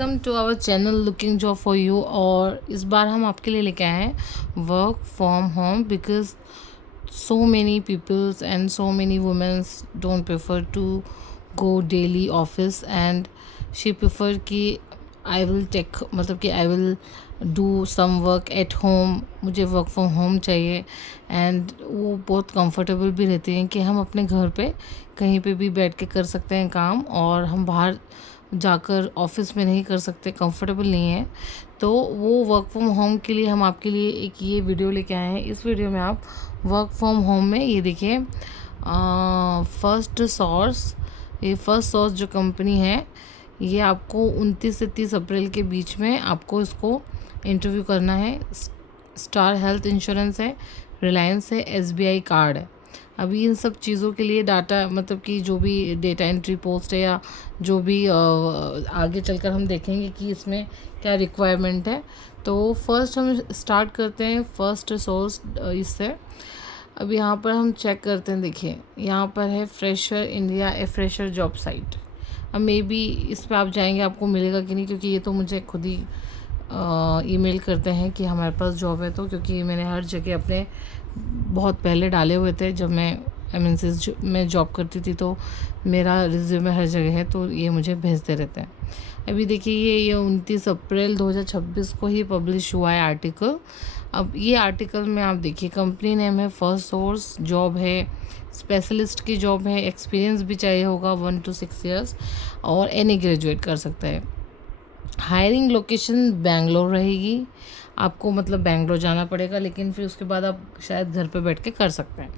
Welcome to our channel looking job for you. और इस बार हम आपके लिए लेके आए हैं work from home because so many peoples and so many women don't prefer to go daily office and she prefer कि I will take मतलब कि I will do some work at home, मुझे वर्क फ्रॉम होम चाहिए। And वो बहुत comfortable भी रहती हैं कि हम अपने घर पे कहीं पे भी बैठ के कर सकते हैं काम, और हम बाहर जाकर ऑफिस में नहीं कर सकते, कंफर्टेबल नहीं है। तो वो वर्क फ्रॉम होम के लिए हम आपके लिए एक ये वीडियो लेके आए हैं। इस वीडियो में आप वर्क फ्रॉम होम में ये देखिए, फर्स्ट सोर्स, ये फर्स्ट सोर्स जो कंपनी है, ये आपको 29 से 30 अप्रैल के बीच में आपको इसको इंटरव्यू करना है। स्टार हेल्थ इंश्योरेंस है, रिलायंस है, एसबीआई कार्ड है। अभी इन सब चीज़ों के लिए डाटा मतलब कि जो भी डेटा एंट्री पोस्ट है या जो भी आगे चलकर हम देखेंगे कि इसमें क्या रिक्वायरमेंट है। तो फर्स्ट हम स्टार्ट करते हैं फर्स्ट सोर्स इससे। अब यहाँ पर हम चेक करते हैं, देखिए यहाँ पर है fresher India, a fresher job site. अब मे बी इस पर आप जाएंगे आपको मिलेगा कि नहीं, क्योंकि ये तो मुझे खुद ही ईमेल करते हैं कि हमारे पास जॉब है। तो क्योंकि मैंने हर जगह अपने बहुत पहले डाले हुए थे, जब मैं एमएनसीज में जॉब करती थी तो मेरा रिज्यूमे हर जगह है, तो ये मुझे भेजते रहते हैं। अभी देखिए ये 29 अप्रैल 2026 को ही पब्लिश हुआ है आर्टिकल। अब ये आर्टिकल में आप देखिए कंपनी नेम है फर्स्ट सोर्स, जॉब है स्पेशलिस्ट की जॉब है, एक्सपीरियंस भी चाहिए होगा 1 to 6 ईयर्स, और एनी ग्रेजुएट कर सकता है। हायरिंग लोकेशन बेंगलोर रहेगी, आपको मतलब बेंगलोर जाना पड़ेगा, लेकिन फिर उसके बाद आप शायद घर पे बैठ के कर सकते हैं।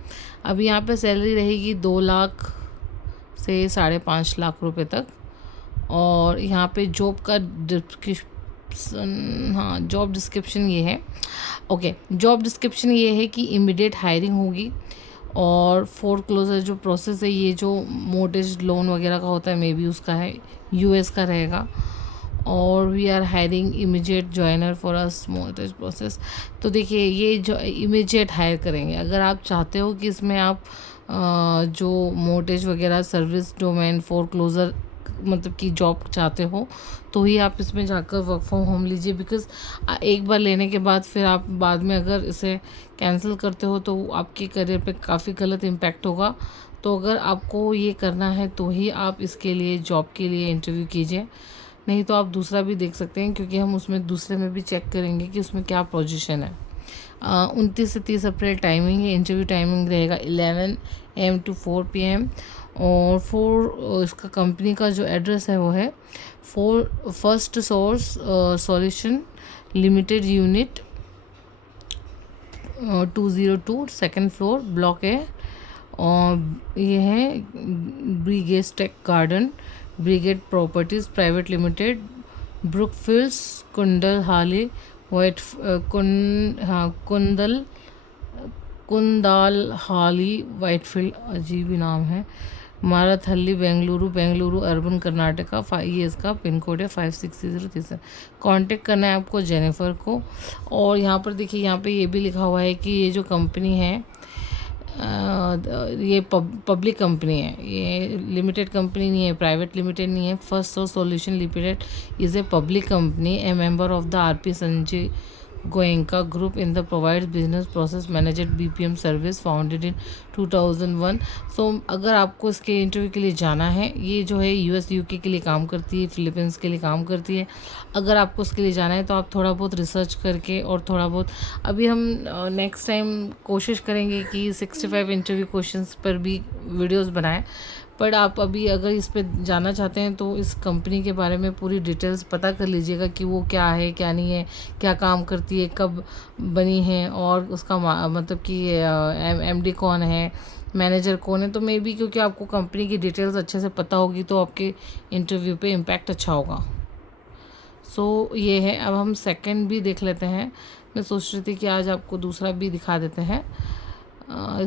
अब यहाँ पे सैलरी रहेगी 2 लाख से 5.5 लाख रुपए तक। और यहाँ पे जॉब का डिस्क्रिप्शन, हाँ जॉब डिस्क्रिप्शन ये है। ओके, जॉब डिस्क्रिप्शन ये है कि इमीडिएट हायरिंग होगी, और फोरक्लोजर जो प्रोसेस है, ये जो मोर्टगेज लोन वगैरह का होता है मे बी उसका है, यूएस का रहेगा। और we are hiring immediate joiner for a mortgage process. तो देखिए ये जो इमीडिएट हायर करेंगे। अगर आप चाहते हो कि इसमें आप जो मोर्टगेज वगैरह सर्विस डोमेन फोरक्लोजर मतलब कि जॉब चाहते हो, तो ही आप इसमें जाकर वर्क फ्रॉम होम लीजिए। बिकॉज़ एक बार लेने के बाद फिर आप बाद में अगर इसे कैंसिल करते हो तो आपके करियर पे काफ़ी गलत इम्पैक्ट होगा। तो अगर आपको ये करना है तो ही आप इसके लिए जॉब के लिए इंटरव्यू कीजिए, नहीं तो आप दूसरा भी देख सकते हैं, क्योंकि हम उसमें दूसरे में भी चेक करेंगे कि उसमें क्या पोजीशन है। 29 से 30 अप्रैल टाइमिंग है, इंटरव्यू टाइमिंग रहेगा 11 AM to 4 PM। और इसका कंपनी का जो एड्रेस है वो है first source solution limited unit 202 second floor block है। और ये है brigade tech garden, brigade properties private limited, Brookfields, Kundalahalli white Kundanlal हाली वाइटफील्ड, अजीब ही नाम है, माराथल्ली बेंगलुरु, बेंगलुरु अर्बन कर्नाटका। ये इसका पिन कोड है 5603। कांटेक्ट करना है आपको जेनिफर को। और यहाँ पर देखिए, यहाँ पे ये भी लिखा हुआ है कि ये जो कंपनी है ये पब्लिक कंपनी है, ये लिमिटेड कंपनी नहीं है, प्राइवेट लिमिटेड नहीं है। First source solution limited is a public company, A member of the RP Sanjay Goenka group in the provide business process manager BPM service founded in 2001। सो अगर आपको इसके इंटरव्यू के लिए जाना है, ये जो है यूएस यूके के लिए काम करती है, फिलीपींस के लिए काम करती है। अगर आपको उसके लिए जाना है तो आप थोड़ा बहुत रिसर्च करके और थोड़ा बहुत, अभी हम नेक्स्ट टाइम कोशिश करेंगे कि 65 इंटरव्यू क्वेश्चंस पर भी वीडियोस बनाएं। बट आप अभी अगर इस पे जाना चाहते हैं तो इस कंपनी के बारे में पूरी डिटेल्स पता कर लीजिएगा कि वो क्या है क्या नहीं है, क्या काम करती है, कब बनी है, और उसका मतलब कि एमडी कौन है, मैनेजर कौन है। तो मे बी क्योंकि आपको कंपनी की डिटेल्स अच्छे से पता होगी तो आपके इंटरव्यू पे इम्पैक्ट अच्छा होगा। सो ये है। अब हम सेकंड भी देख लेते हैं। मैं सोच रही थी कि आज आपको दूसरा भी दिखा देते हैं।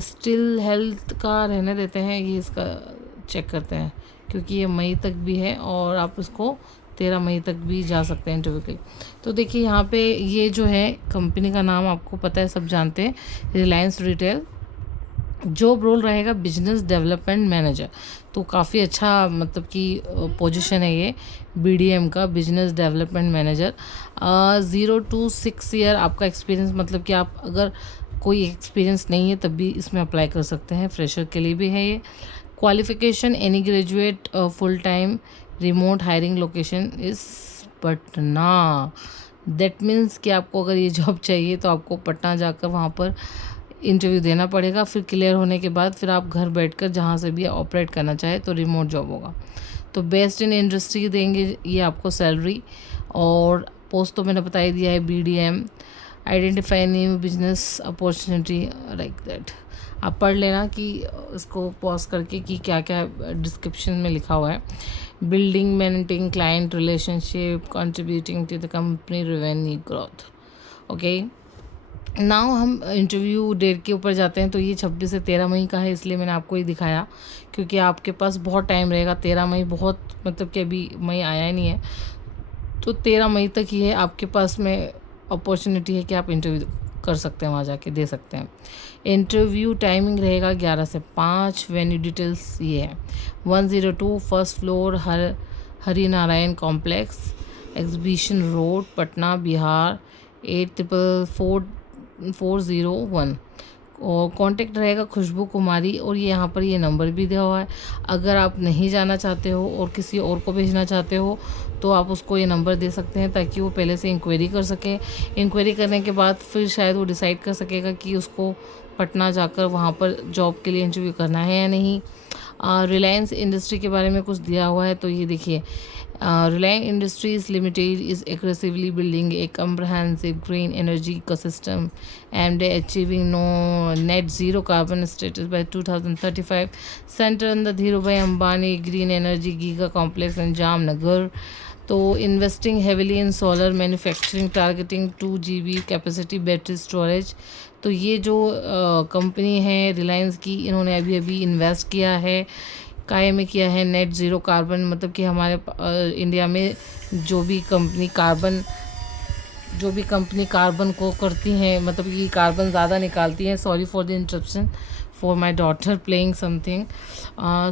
स्टिल हेल्थ का रहने देते हैं, ये इसका चेक करते हैं, क्योंकि ये मई तक भी है और आप उसको 13 मई तक भी जा सकते हैं इंटरव्यू के लिए। तो देखिए यहाँ पे ये जो है कंपनी का नाम आपको पता है, सब जानते हैं, रिलायंस रिटेल। जॉब रोल रहेगा बिजनेस डेवलपमेंट मैनेजर। तो काफ़ी अच्छा मतलब कि पोजीशन है ये BDM का, business development manager. 0 to 6 year आपका एक्सपीरियंस, मतलब कि आप अगर कोई एक्सपीरियंस नहीं है तब भी इसमें अप्लाई कर सकते हैं, फ्रेशर के लिए भी है ये। Qualification any graduate, full time, remote, hiring location is Patna. That means कि आपको अगर ये जॉब चाहिए तो आपको पटना जाकर वहाँ पर इंटरव्यू देना पड़ेगा। फिर क्लियर होने के बाद फिर आप घर बैठकर जहाँ से भी ऑपरेट करना चाहे तो रिमोट जॉब होगा। तो बेस्ट इन इंडस्ट्री देंगे ये आपको सैलरी। और पोस्ट तो मैंने बता ही दिया है, BDM। Identify new business opportunity, like that. आप पढ़ लेना कि इसको पॉज करके कि क्या क्या डिस्क्रिप्शन में लिखा हुआ है। Building maintaining client relationship, contributing to the company revenue growth. Okay, now हम इंटरव्यू डेट के ऊपर जाते हैं। तो ये 26 से 13 मई का है, इसलिए मैंने आपको ये दिखाया क्योंकि आपके पास बहुत टाइम रहेगा। 13 मई बहुत, मतलब कि अभी मई आया ही नहीं है, तो 13 मई तक ही है आपके पास में अपॉर्चुनिटी है कि आप इंटरव्यू कर सकते हैं, वहाँ जाके दे सकते हैं। इंटरव्यू टाइमिंग रहेगा 11 से 5। वेन्यू डिटेल्स ये है 102 first floor Hari Narayan complex, exhibition road, Patna, Bihar 844401। और कांटेक्ट रहेगा खुशबू कुमारी। और ये यहाँ पर ये नंबर भी दिया हुआ है। अगर आप नहीं जाना चाहते हो और किसी और को भेजना चाहते हो तो आप उसको ये नंबर दे सकते हैं ताकि वो पहले से इंक्वायरी कर सके। इंक्वायरी करने के बाद फिर शायद वो डिसाइड कर सकेगा कि उसको पटना जाकर वहाँ पर जॉब के लिए इंटरव्यू करना है या नहीं। रिलायंस इंडस्ट्री के बारे में कुछ दिया हुआ है, तो ये देखिए, Reliance Industries Limited is aggressively building a comprehensive green energy ecosystem and achieving net zero carbon status by 2035. Center on the Dhirubhai Ambani Green Energy Giga Complex in Jamnagar. तो investing heavily in solar manufacturing, targeting 2 GB capacity battery storage. तो ये जो company है रिलायंस की, इन्होंने अभी अभी invest किया है, काहे में किया है, नेट ज़ीरो कार्बन, मतलब कि हमारे इंडिया में जो भी कंपनी कार्बन को करती हैं, मतलब कि कार्बन ज़्यादा निकालती हैं। Sorry for the interruption for my daughter playing something.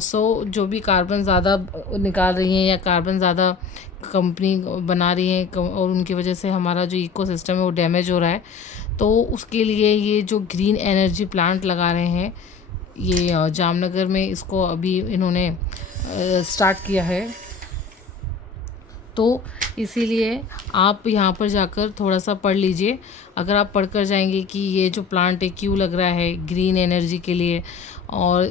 So जो भी कार्बन ज़्यादा निकाल रही हैं या कार्बन ज़्यादा कंपनी बना रही हैं और उनकी वजह से हमारा जो इकोसिस्टम है वो डैमेज हो रहा है, तो उसके लिए ये जो ग्रीन एनर्जी प्लांट लगा रहे हैं ये जामनगर में, इसको अभी इन्होंने स्टार्ट किया है। तो इसीलिए आप यहाँ पर जाकर थोड़ा सा पढ़ लीजिए। अगर आप पढ़कर जाएंगे कि ये जो प्लांट है क्यों लग रहा है ग्रीन एनर्जी के लिए और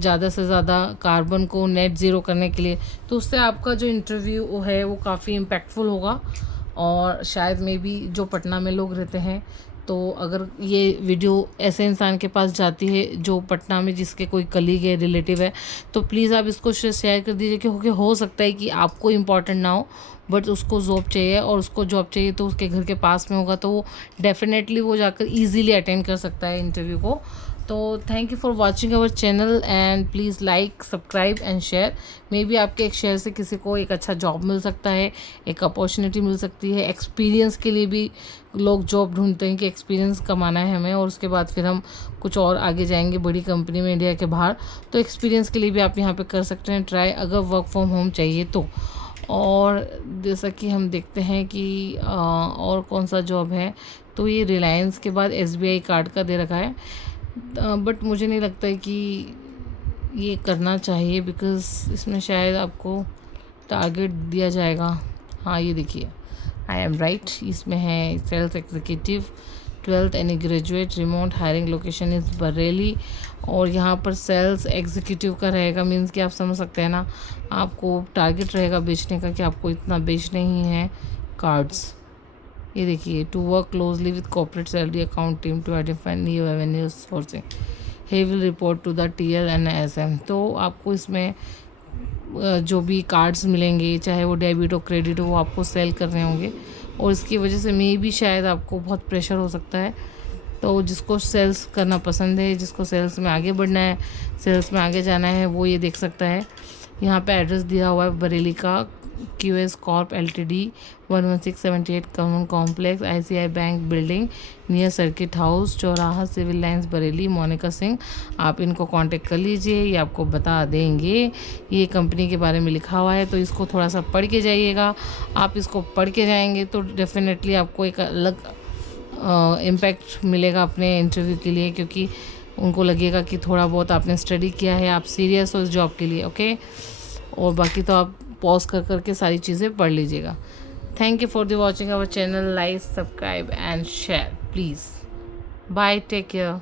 ज़्यादा से ज़्यादा कार्बन को नेट ज़ीरो करने के लिए, तो उससे आपका जो इंटरव्यू है वो काफ़ी इम्पैक्टफुल होगा। और शायद मे बी जो पटना में लोग रहते हैं, तो अगर ये वीडियो ऐसे इंसान के पास जाती है जो पटना में जिसके कोई कलीग है, रिलेटिव है, तो प्लीज़ आप इसको शेयर कर दीजिए क्योंकि हो सकता है कि आपको इम्पॉर्टेंट ना हो बट उसको जॉब चाहिए, और उसको जॉब चाहिए तो उसके घर के पास में होगा, तो वो डेफिनेटली वो जाकर ईजीली अटेंड कर सकता है इंटरव्यू को। तो thank you for watching our channel and please like, subscribe and share. May be आपके एक शेयर से किसी को एक अच्छा जॉब मिल सकता है, एक अपॉर्चुनिटी मिल सकती है। एक्सपीरियंस के लिए भी लोग जॉब ढूंढते हैं कि एक्सपीरियंस कमाना है हमें और उसके बाद फिर हम कुछ और आगे जाएंगे बड़ी कंपनी में इंडिया के बाहर। तो एक्सपीरियंस के लिए भी आप यहाँ पे कर सकते हैं ट्राई, अगर वर्क फ्रॉम होम चाहिए तो। और जैसा कि हम देखते हैं कि और कौन सा जॉब है, तो ये रिलायंस के बाद SBI कार्ड का दे रखा है, बट मुझे नहीं लगता है कि ये करना चाहिए बिकॉज़ इसमें शायद आपको टारगेट दिया जाएगा। हाँ ये देखिए, आई एम राइट, इसमें है sales executive 12th any graduate, remote, hiring location is Bareilly. और यहाँ पर सेल्स एग्जीक्यूटिव का रहेगा, मीन्स कि आप समझ सकते हैं ना, आपको टारगेट रहेगा बेचने का कि आपको इतना बेचने ही है कार्ड्स। ये देखिए, to work closely with corporate salary account team to identify new revenue sourcing, he will report to the TL and SM। तो आपको इसमें जो भी कार्ड्स मिलेंगे, चाहे वो डेबिट हो क्रेडिट हो, वो आपको सेल करने होंगे और इसकी वजह से मे भी शायद आपको बहुत प्रेशर हो सकता है। तो जिसको सेल्स करना पसंद है, जिसको सेल्स में आगे बढ़ना है, सेल्स में आगे जाना है, वो ये देख सकता है। यहाँ पे एड्रेस दिया हुआ है बरेली का, QS Corp Ltd, 11678 Common Complex, ICI bank building near circuit house, चौराहा, सिविल लाइंस, बरेली। मोनिका सिंह, आप इनको कांटेक्ट कर लीजिए, ये आपको बता देंगे। ये कंपनी के बारे में लिखा हुआ है, तो इसको थोड़ा सा पढ़ के जाइएगा। आप इसको पढ़ के जाएंगे तो डेफिनेटली आपको एक अलग इम्पैक्ट मिलेगा अपने इंटरव्यू के लिए, क्योंकि उनको लगेगा कि थोड़ा बहुत आपने स्टडी किया है, आप सीरियस हो इस जॉब के लिए। ओके, और बाकी तो आप पॉज कर करके सारी चीज़ें पढ़ लीजिएगा। Thank you for the watching our channel, like, subscribe and share please. Bye, take care.